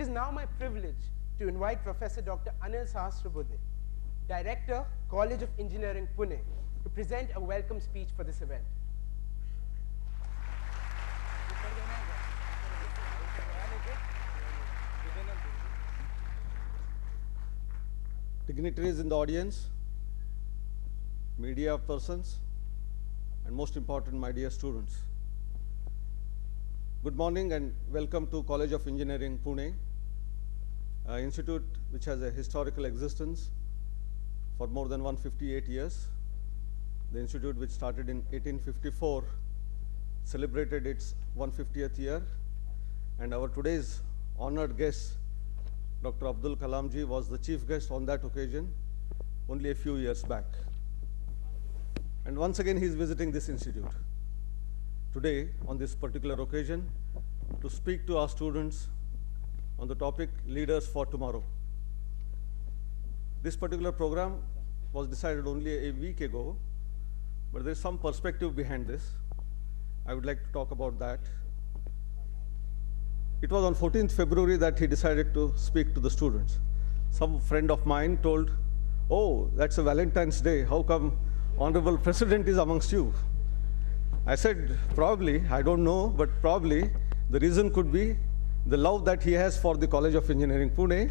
It is now my privilege to invite Professor Dr. Anil Sahasrabudhe, Director, College of Engineering Pune, to present a welcome speech for this event. Dignitaries in the audience, media persons, and most important, my dear students. Good morning and welcome to College of Engineering Pune, an institute which has a historical existence for more than 158 years. The institute, which started in 1854, celebrated its 150th year, and our today's honored guest, Dr. Abdul Kalam ji, was the chief guest on that occasion only a few years back. And once again, he is visiting this institute today on this particular occasion to speak to our students on the topic Leaders for Tomorrow. This particular program was decided only a week ago, but there is some perspective behind this. I would like to talk about that. It was on 14th February that he decided to speak to the students. Some friend of mine told, "Oh, that's a Valentine's Day. How come Honorable President is amongst you?" I said, probably, I don't know, but probably the reason could be the love that he has for the College of Engineering Pune.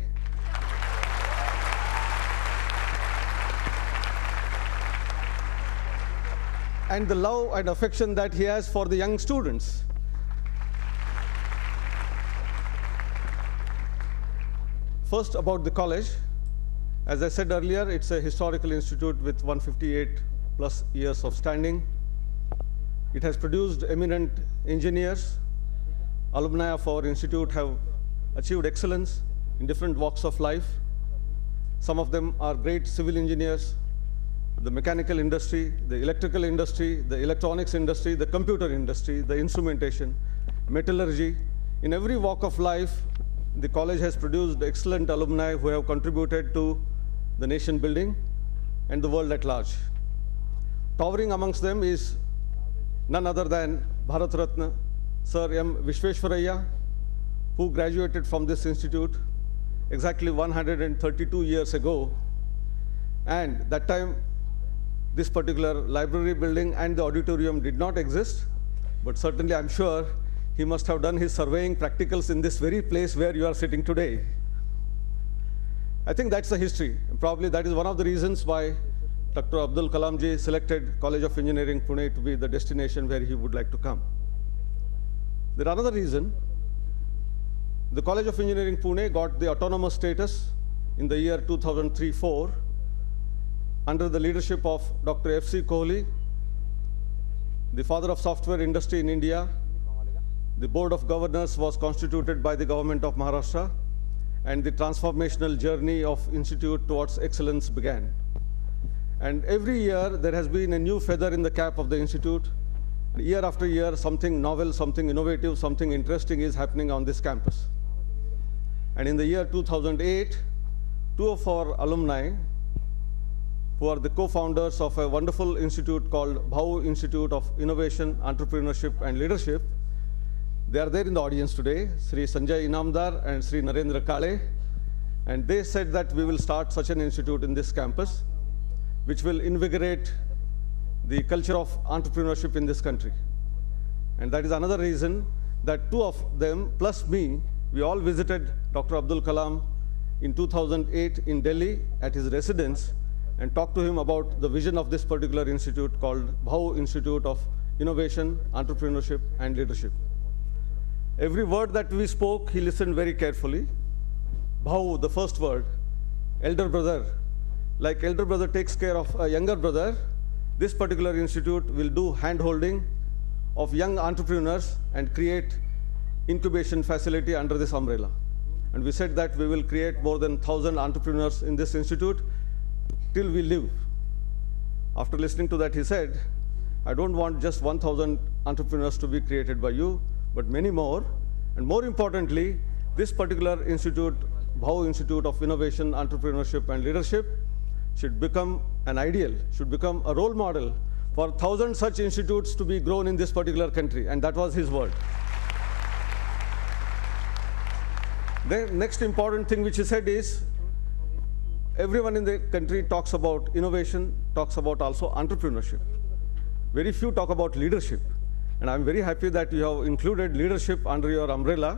And the love and affection that he has for the young students. First, about the college. As I said earlier, it's a historical institute with 158 plus years of standing. It has produced eminent engineers. Alumni of our institute have achieved excellence in different walks of life. Some of them are great civil engineers, the mechanical industry, the electrical industry, the electronics industry, the computer industry, the instrumentation, metallurgy. In every walk of life, the college has produced excellent alumni who have contributed to the nation building and the world at large. Towering amongst them is none other than Bharat Ratna Sir M. Vishweshwaraya, who graduated from this institute exactly 132 years ago. And that time, this particular library building and the auditorium did not exist, but certainly I'm sure he must have done his surveying practicals in this very place where you are sitting today. I think that's the history. And probably that is one of the reasons why Dr. Abdul Kalam ji selected College of Engineering Pune to be the destination where he would like to come. There is another reason. The College of Engineering Pune got the autonomous status in the year 2003-04 under the leadership of Dr. F.C. Kohli, the father of software industry in India. The Board of Governors was constituted by the government of Maharashtra, and the transformational journey of institute towards excellence began. And every year, there has been a new feather in the cap of the institute. Year after year, something novel, something innovative, something interesting is happening on this campus. And in the year 2008, two of our alumni, who are the co-founders of a wonderful institute called BHAU Institute of Innovation, Entrepreneurship and Leadership, they are there in the audience today, Sri Sanjay Inamdar and Sri Narendra Kale, and they said that we will start such an institute in this campus, which will invigorate the culture of entrepreneurship in this country. And that is another reason that two of them, plus me, we all visited Dr. Abdul Kalam in 2008 in Delhi at his residence and talked to him about the vision of this particular institute called BHAU Institute of Innovation, Entrepreneurship and Leadership. Every word that we spoke, he listened very carefully. BHAU, the first word, elder brother. Like elder brother takes care of a younger brother, this particular institute will do hand-holding of young entrepreneurs and create incubation facility under this umbrella. And we said that we will create more than 1,000 entrepreneurs in this institute till we live. After listening to that, he said, I don't want just 1,000 entrepreneurs to be created by you, but many more. And more importantly, this particular institute, BHAU Institute of Innovation, Entrepreneurship and Leadership, should become an ideal, should become a role model for 1,000 such institutes to be grown in this particular country. And that was his word. The next important thing which he said is, everyone in the country talks about innovation, talks about also entrepreneurship. Very few talk about leadership. And I'm very happy that you have included leadership under your umbrella,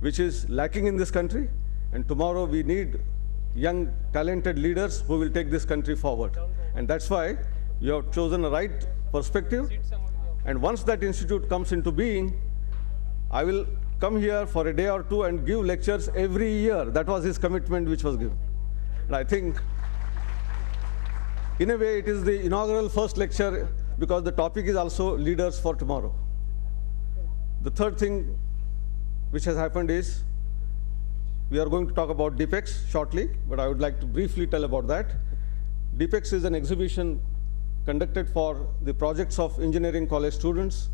which is lacking in this country. And tomorrow we need young, talented leaders who will take this country forward. And that's why you have chosen a right perspective. And once that institute comes into being, I will come here for a day or two and give lectures every year. That was his commitment which was given. And I think, in a way, it is the inaugural first lecture because the topic is also leaders for tomorrow. The third thing which has happened is, we are going to talk about DIPEX shortly, but I would like to briefly tell about that. DIPEX is an exhibition conducted for the projects of engineering college students.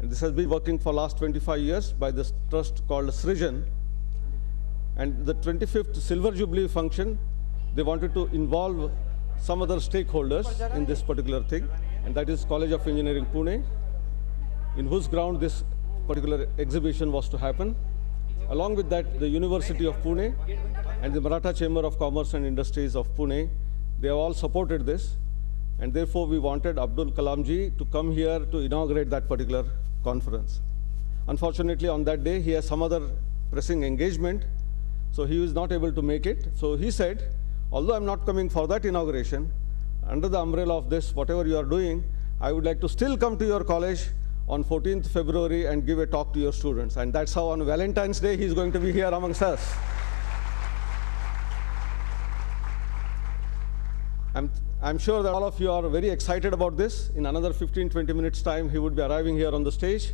And this has been working for last 25 years by this trust called Srijan. And the 25th Silver Jubilee function, they wanted to involve some other stakeholders in this particular thing, and that is College of Engineering Pune, in whose ground this particular exhibition was to happen. Along with that, the University of Pune and the Maratha Chamber of Commerce and Industries of Pune, they have all supported this, and therefore we wanted Abdul Kalam ji to come here to inaugurate that particular conference. Unfortunately, on that day, he has some other pressing engagement, so he was not able to make it. So he said, although I'm not coming for that inauguration, under the umbrella of this, whatever you are doing, I would like to still come to your college on 14th February and give a talk to your students. And that's how on Valentine's Day, he's going to be here amongst us. I'm sure that all of you are very excited about this. In another 15-20 minutes time, he would be arriving here on the stage.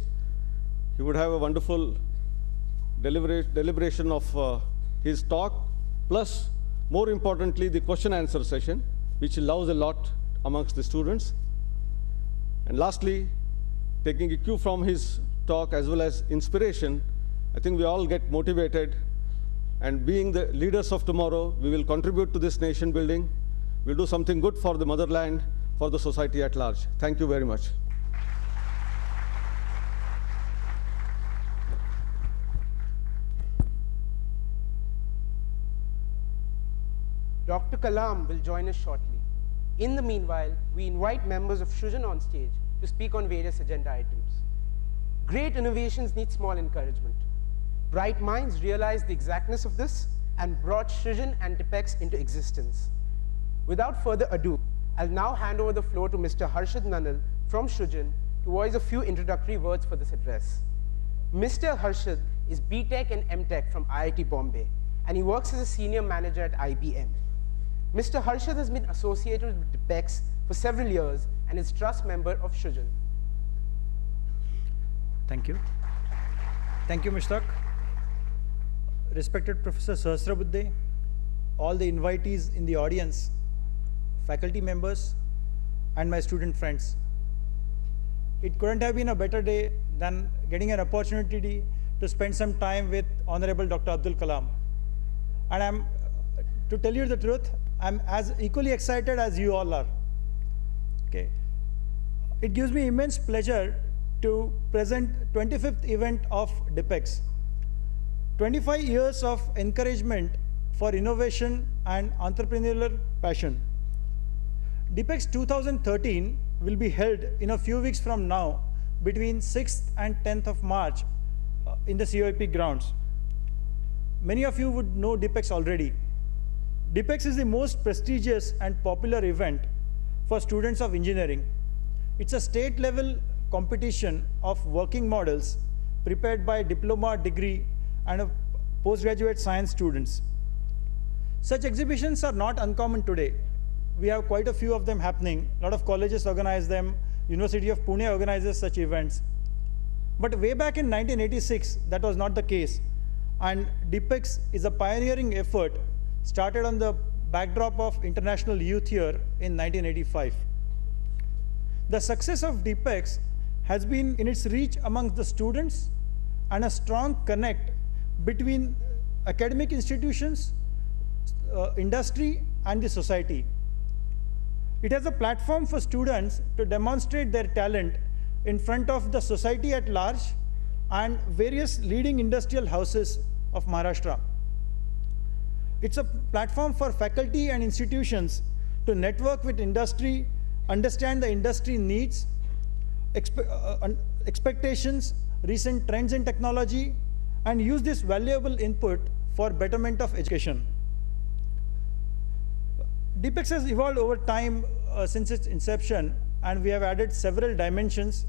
He would have a wonderful deliberation of his talk, plus, more importantly, the question-answer session, which he loves a lot amongst the students. And lastly, taking a cue from his talk as well as inspiration, I think we all get motivated, and being the leaders of tomorrow, we will contribute to this nation building. We'll do something good for the motherland, for the society at large. Thank you very much. Dr. Kalam will join us shortly. In the meanwhile, we invite members of Srijan on stage to speak on various agenda items. Great innovations need small encouragement. Bright minds realized the exactness of this and brought Srijan and DIPEX into existence. Without further ado, I'll now hand over the floor to Mr. Harshad Nanal from Srijan to voice a few introductory words for this address. Mr. Harshad is B.Tech and M.Tech from IIT Bombay, and he works as a senior manager at IBM. Mr. Harshad has been associated with DIPEX for several years and is trust member of Srijan. Thank you. Thank you, Mushtaq. Respected Professor Sahasrabuddhe, all the invitees in the audience, faculty members, and my student friends. It couldn't have been a better day than getting an opportunity to spend some time with Honorable Dr. Abdul Kalam. And to tell you the truth, I'm as equally excited as you all are. Okay. It gives me immense pleasure to present 25th event of DIPEX. 25 years of encouragement for innovation and entrepreneurial passion. DIPEX 2013 will be held in a few weeks from now between 6th and 10th of March in the COEP grounds. Many of you would know DIPEX already. DIPEX is the most prestigious and popular event for students of engineering. It's a state-level competition of working models prepared by diploma, degree, and postgraduate science students. Such exhibitions are not uncommon today. We have quite a few of them happening. A lot of colleges organize them. University of Pune organizes such events. But way back in 1986, that was not the case. And DIPEX is a pioneering effort started on the backdrop of International Youth Year in 1985. The success of DIPEX has been in its reach amongst the students and a strong connect between academic institutions, industry, and the society. It has a platform for students to demonstrate their talent in front of the society at large and various leading industrial houses of Maharashtra. It's a platform for faculty and institutions to network with industry, understand the industry needs, expectations, recent trends in technology, and use this valuable input for betterment of education. DIPEX has evolved over time since its inception, and we have added several dimensions.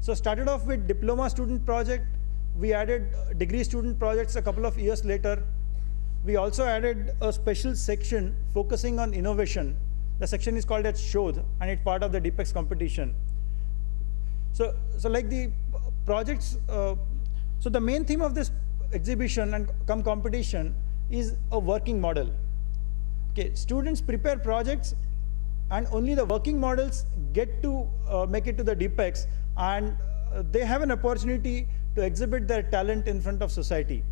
So started off with diploma student project. We added degree student projects a couple of years later. We also added a special section focusing on innovation. The section is called as Shodh, and it's part of the DIPEX competition. So like the projects, so the main theme of this exhibition and competition is a working model. Okay, students prepare projects, and only the working models get to make it to the DIPEX, and they have an opportunity to exhibit their talent in front of society.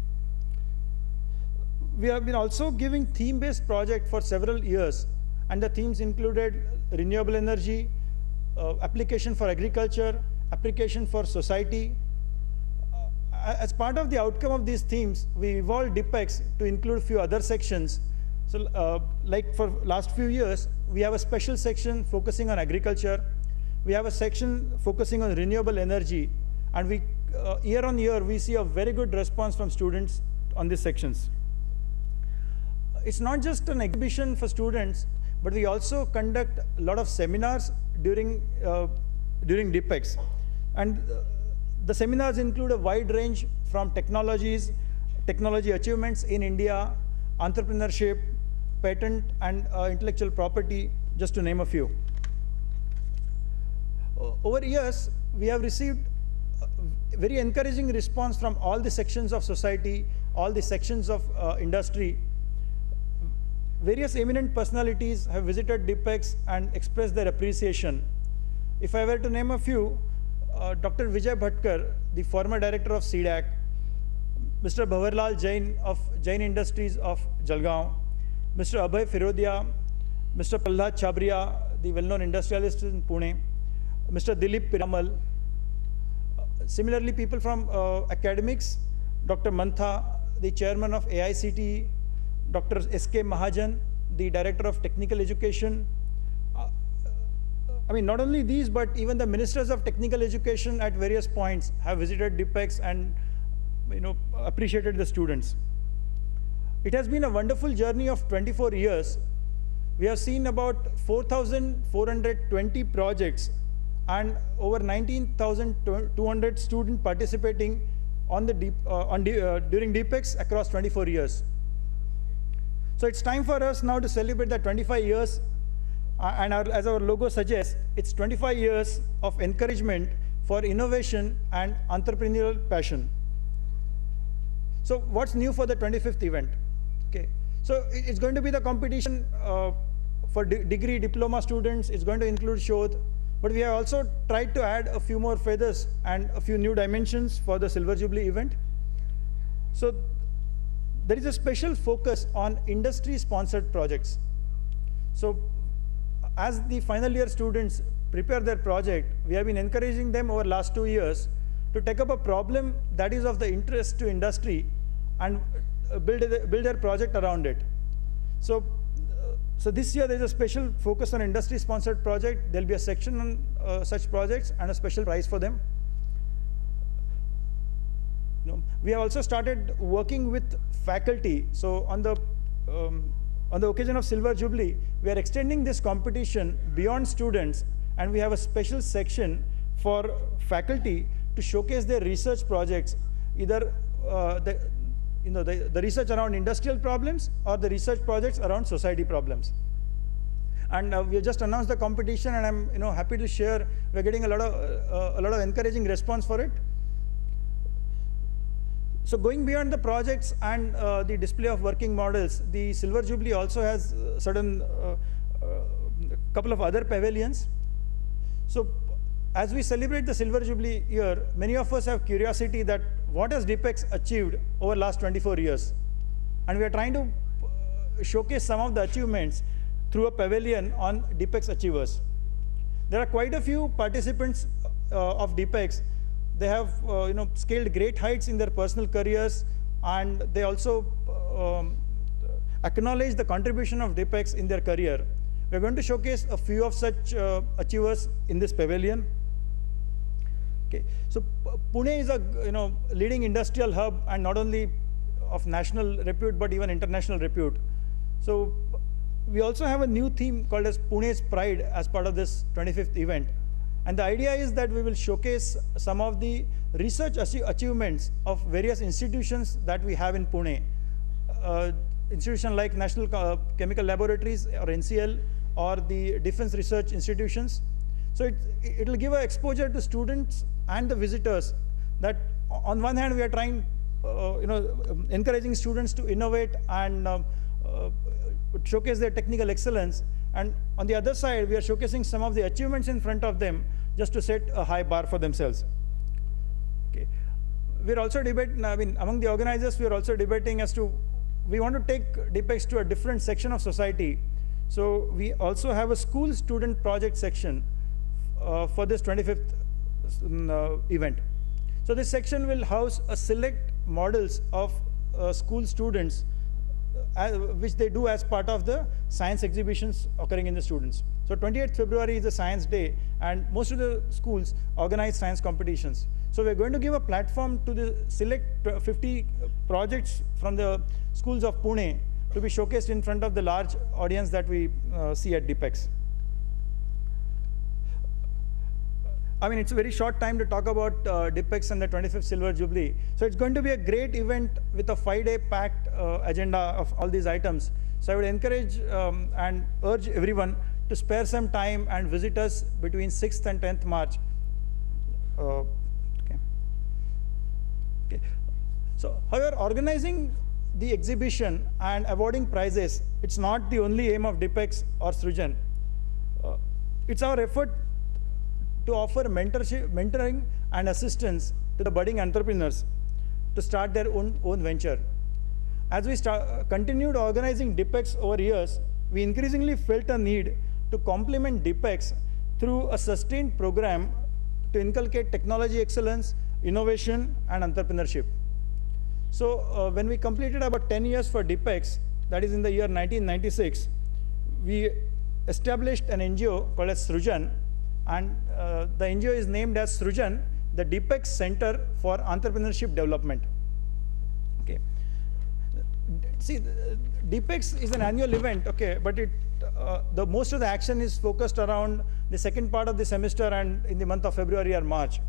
We have been also giving theme-based projects for several years, and the themes included renewable energy, application for agriculture, application for society. As part of the outcome of these themes, we evolved DIPEX to include a few other sections. So like for last few years, we have a special section focusing on agriculture. We have a section focusing on renewable energy. And we, year on year, we see a very good response from students on these sections. It's not just an exhibition for students, but we also conduct a lot of seminars during DIPEX. And the seminars include a wide range from technologies, technology achievements in India, entrepreneurship, patent and intellectual property, just to name a few. Over years, we have received very encouraging response from all the sections of society, all the sections of industry. Various eminent personalities have visited DIPEX and expressed their appreciation. If I were to name a few, Dr. Vijay Bhatkar, the former director of CDAC, Mr. Bhavarlal Jain of Jain Industries of Jalgaon, Mr. Abhay Firodia, Mr. Prahlad Chabria, the well-known industrialist in Pune, Mr. Dilip Piramal. Similarly, people from academics, Dr. Mantha, the chairman of AICTE, Dr. S.K. Mahajan, the director of technical education. I mean, not only these, but even the ministers of technical education at various points have visited DIPEX and appreciated the students. It has been a wonderful journey of 24 years. We have seen about 4,420 projects and over 19,200 students participating on during DIPEX across 24 years. So it's time for us now to celebrate the 25 years. And as our logo suggests, it's 25 years of encouragement for innovation and entrepreneurial passion. So what's new for the 25th event? Okay, so it's going to be the competition for degree diploma students. It's going to include Shodh, but we have also tried to add a few more feathers and a few new dimensions for the Silver Jubilee event. So there is a special focus on industry-sponsored projects. So as the final year students prepare their project, we have been encouraging them over the last 2 years to take up a problem that is of the interest to industry and build their project around it. So this year there's a special focus on industry-sponsored project. There'll be a section on such projects and a special prize for them. We have also started working with faculty. So on the occasion of Silver Jubilee, we are extending this competition beyond students, and we have a special section for faculty to showcase their research projects, either the research around industrial problems or the research projects around society problems. And we have just announced the competition, and I'm happy to share we're getting a lot of encouraging response for it. So going beyond the projects and the display of working models, the Silver Jubilee also has certain couple of other pavilions. So as we celebrate the Silver Jubilee year, many of us have curiosity that what has DIPEX achieved over the last 24 years? And we are trying to showcase some of the achievements through a pavilion on DIPEX achievers. There are quite a few participants of DIPEX. They have scaled great heights in their personal careers, and they also acknowledge the contribution of DIPEX in their career. We're going to showcase a few of such achievers in this pavilion. Okay, so Pune is a leading industrial hub, and not only of national repute but even international repute. So we also have a new theme called as Pune's Pride as part of this 25th event. And the idea is that we will showcase some of the research achievements of various institutions that we have in Pune. Institutions like National Chemical Laboratories or NCL, or the Defense Research Institutions. So it will give an exposure to students and the visitors that on one hand we are trying, encouraging students to innovate and showcase their technical excellence. And on the other side, we are showcasing some of the achievements in front of them just to set a high bar for themselves. Okay. We're also debating, among the organizers, we are also debating as to, we want to take DIPEX to a different section of society. So we also have a school student project section for this 25th event. So this section will house a select models of school students which they do as part of the science exhibitions occurring in the students. So 28th February is a science day, and most of the schools organize science competitions. So we're going to give a platform to the select 50 projects from the schools of Pune to be showcased in front of the large audience that we see at DIPEX. It's a very short time to talk about DIPEX and the 25th Silver Jubilee. So it's going to be a great event with a 5-day packed agenda of all these items. So I would encourage and urge everyone to spare some time and visit us between 6th and 10th March. Okay. So, however, organizing the exhibition and awarding prizes, it's not the only aim of DIPEX or Srujan. It's our effort to offer mentoring and assistance to the budding entrepreneurs to start their own venture. As we continued organizing DIPEX over years, we increasingly felt a need to complement DIPEX through a sustained program to inculcate technology excellence, innovation, and entrepreneurship. So when we completed about 10 years for DIPEX, that is in the year 1996, we established an NGO called as Srujan, and the NGO is named as Srujan, the DIPEX Center for Entrepreneurship Development. Okay. See, DIPEX is an annual event, okay, but the most of the action is focused around the second part of the semester and in the month of February or March.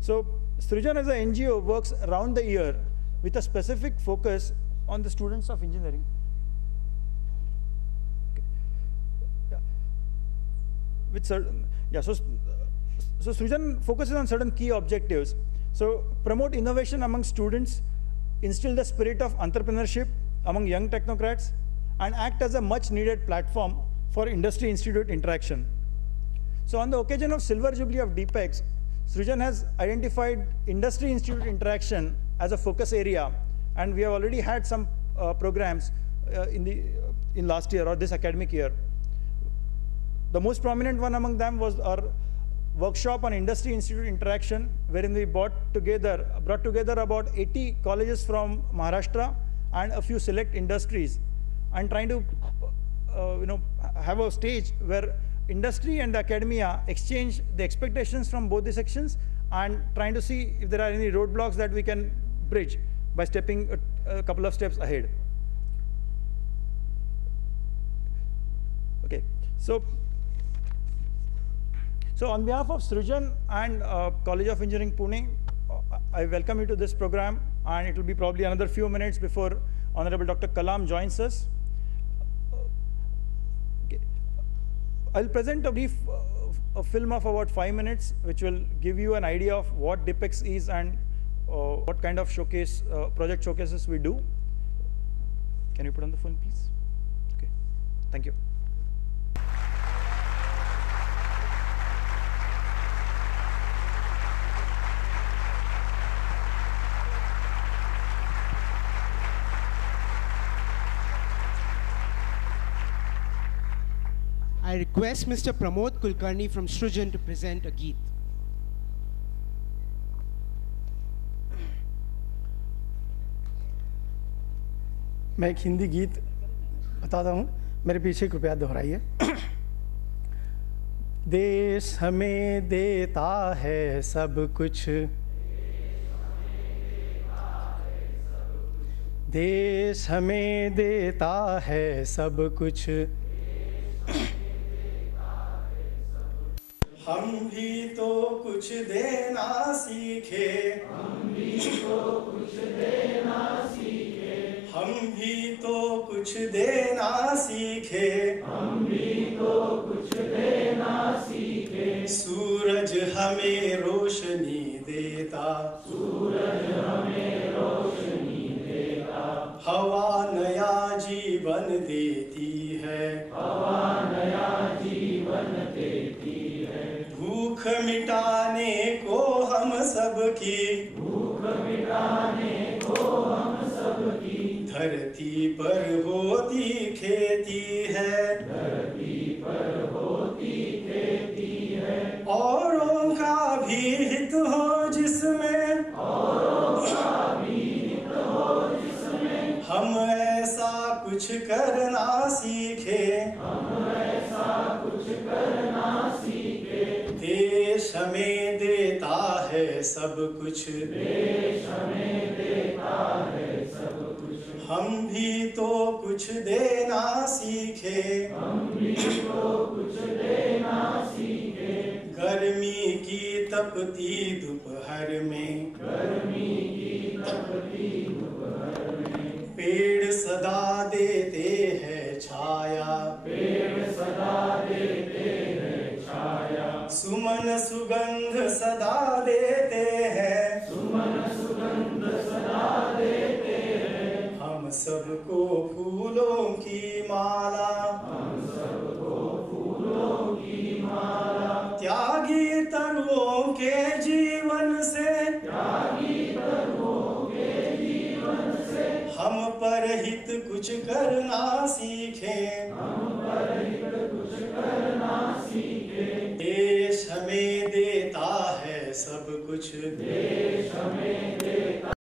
So Srujan as an NGO works around the year with a specific focus on the students of engineering. Okay. Yeah. So Srujan focuses on certain key objectives. So promote innovation among students, instill the spirit of entrepreneurship among young technocrats, and act as a much needed platform for industry-institute interaction. So on the occasion of Silver Jubilee of DIPEX, Srujan has identified industry-institute interaction as a focus area, and we have already had some programs in last year or this academic year. The most prominent one among them was our workshop on industry-institute interaction, wherein we brought together about 80 colleges from Maharashtra and a few select industries, and trying to have a stage where industry and academia exchange the expectations from both the sections, and trying to see if there are any roadblocks that we can bridge by stepping a couple of steps ahead. Okay, so on behalf of Srujan and College of Engineering Pune, I welcome you to this program, and it will be probably another few minutes before Honorable Dr. Kalam joins us. Okay. I'll present a brief a film of about 5 minutes, which will give you an idea of what DIPEX is and what kind of project showcases we do. Can you put on the phone, please? Okay, thank you. I request Mr. Pramod Kulkarni from Srujan to present a Geet. मैं एक हिंदी गीत बताता हूँ, मेरे पीछे कृपया दोहराइए। देश हमें देता है सब कुछ, देश हमें देता है सब कुछ, हम भी तो कुछ देना सीखे, हम भी तो कुछ देना सीखे, हम भी तो कुछ देना सीखे, हम भी तो कुछ देना सीखे। सूरज हमें रोशनी देता, सूरज हमें रोशनी देता, हवा नया जीवन देती है, हवा नया जीवन देती है। भूख मिटाने को हम सबकी, भूख मिटाने को हम सबकी, धरती पर होती खेती है, धरती पर होती खेती है। औरों का भी हित हो जिसमें, औरों का भी हित हो जिसमें, हम ऐसा कुछ करना सीखे, हम ऐसा कुछ करना सीखे। देश हमें देता है सब कुछ, देश हमें देता है सब कुछ, हम भी तो कुछ देना सीखे, हम भी तो कुछ देना सीखे। गर्मी की तपती दोपहर में, गर्मी की तपती दोपहर में, पेड़ सदा देते हैं छाया, पेड़ सदा देते हैं छाया। सुमन सुगंध सदा देते हैं, सुमन सुगंध सदा देते हैं। हम सबको फूलों की माला, हम सबको फूलों की माला। त्यागी तरुओं के जीवन से, त्यागी तरुओं के जीवन से, हम परहित कुछ करना सीखे, हम परहित कुछ करना सीखे। देश हमें देता है सब कुछ,